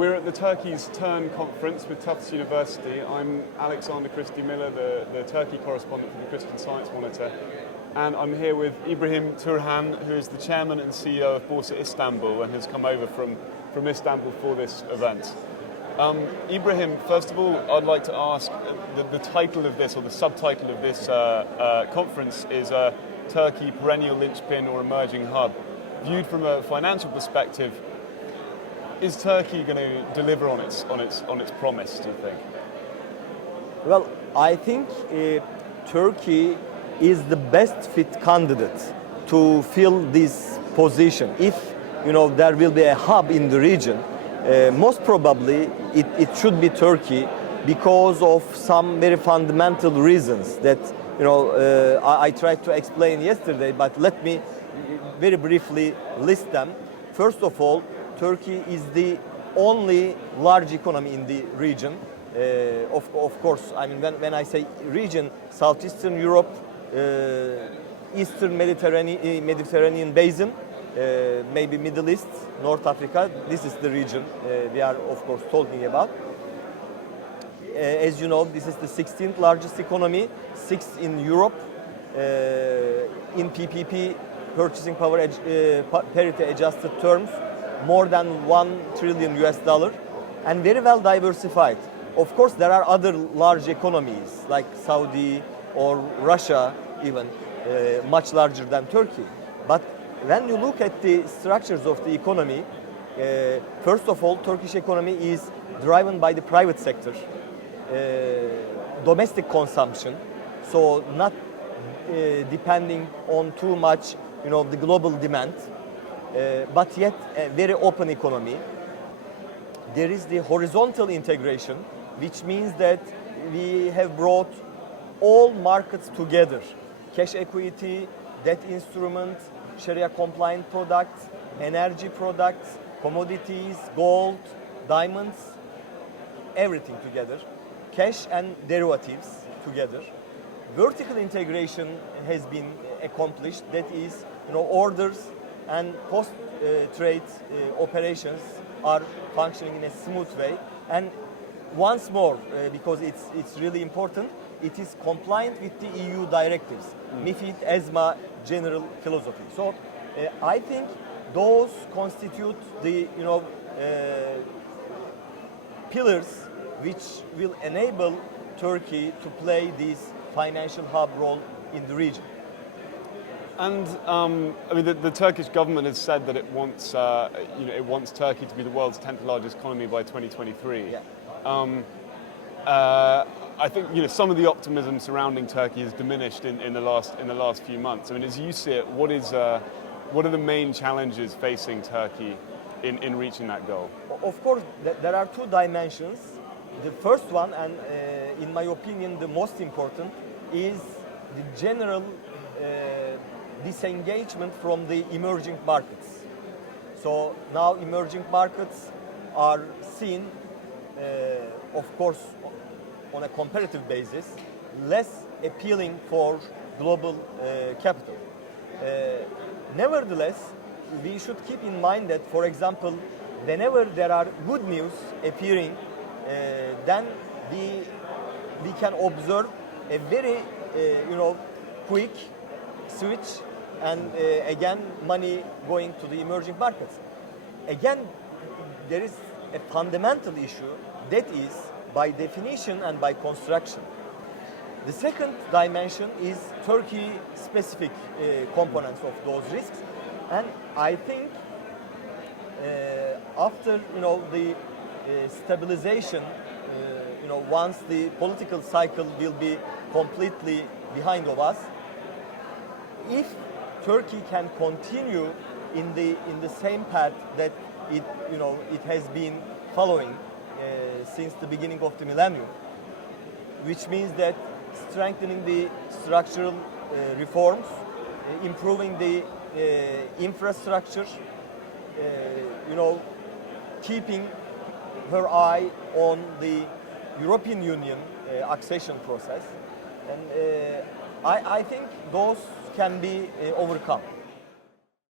We're at the Turkey's Turn conference with Tufts University. I'm Alexander Christie Miller, the Turkey correspondent for the Christian Science Monitor. And I'm here with Ibrahim Turhan, who is the chairman and CEO of Borsa Istanbul and has come over from Istanbul for this event. Ibrahim, first of all, I'd like to ask, the title of this, or the subtitle of this conference is Turkey, Perennial Linchpin or Emerging Hub. Viewed from a financial perspective, is Turkey going to deliver on its promise, do you think? Well, I think Turkey is the best fit candidate to fill this position. If there will be a hub in the region, most probably it should be Turkey because of some very fundamental reasons that I tried to explain yesterday, but let me very briefly list them. First of all, Turkey is the only large economy in the region. Of course, I mean, when I say region, Southeastern Europe, Eastern Mediterranean Basin, maybe Middle East, North Africa, this is the region we are, of course, talking about. As you know, this is the 16th largest economy, 6th in Europe, in PPP, purchasing power parity adjusted terms, more than $1 trillion, and very well diversified. Of course, there are other large economies like Saudi or Russia even, much larger than Turkey. But when you look at the structures of the economy, first of all, Turkish economy is driven by the private sector, domestic consumption, so not depending on too much, the global demand. But yet a very open economy. There is the horizontal integration, which means that we have brought all markets together. Cash equity, debt instruments, Sharia compliant products, energy products, commodities, gold, diamonds, everything together. Cash and derivatives together. Vertical integration has been accomplished. That is, orders and post-trade operations are functioning in a smooth way. And once more, because it's really important, it is compliant with the EU directives, MiFID, ESMA general philosophy. So I think those constitute the pillars which will enable Turkey to play this financial hub role in the region. And I mean, the Turkish government has said that it wants, it wants Turkey to be the world's 10th largest economy by 2023. Yeah. I think some of the optimism surrounding Turkey has diminished in the last few months. I mean, as you see it, what are the main challenges facing Turkey in reaching that goal? Of course, there are two dimensions. The first one, and in my opinion, the most important, is the general disengagement from the emerging markets. So now emerging markets are seen, of course, on a comparative basis, less appealing for global capital. Nevertheless, we should keep in mind that, for example, whenever there are good news appearing, then we can observe a very quick switch and again money going to the emerging markets. Again, there is a fundamental issue that is by definition and by construction. The second dimension is Turkey-specific components of those risks, and I think after the stabilization, once the political cycle will be completely behind of us, if Turkey can continue in the same path that it has been following since the beginning of the millennium, which means that strengthening the structural reforms, improving the infrastructure, keeping her eye on the European Union accession process, and I think those can be overcome.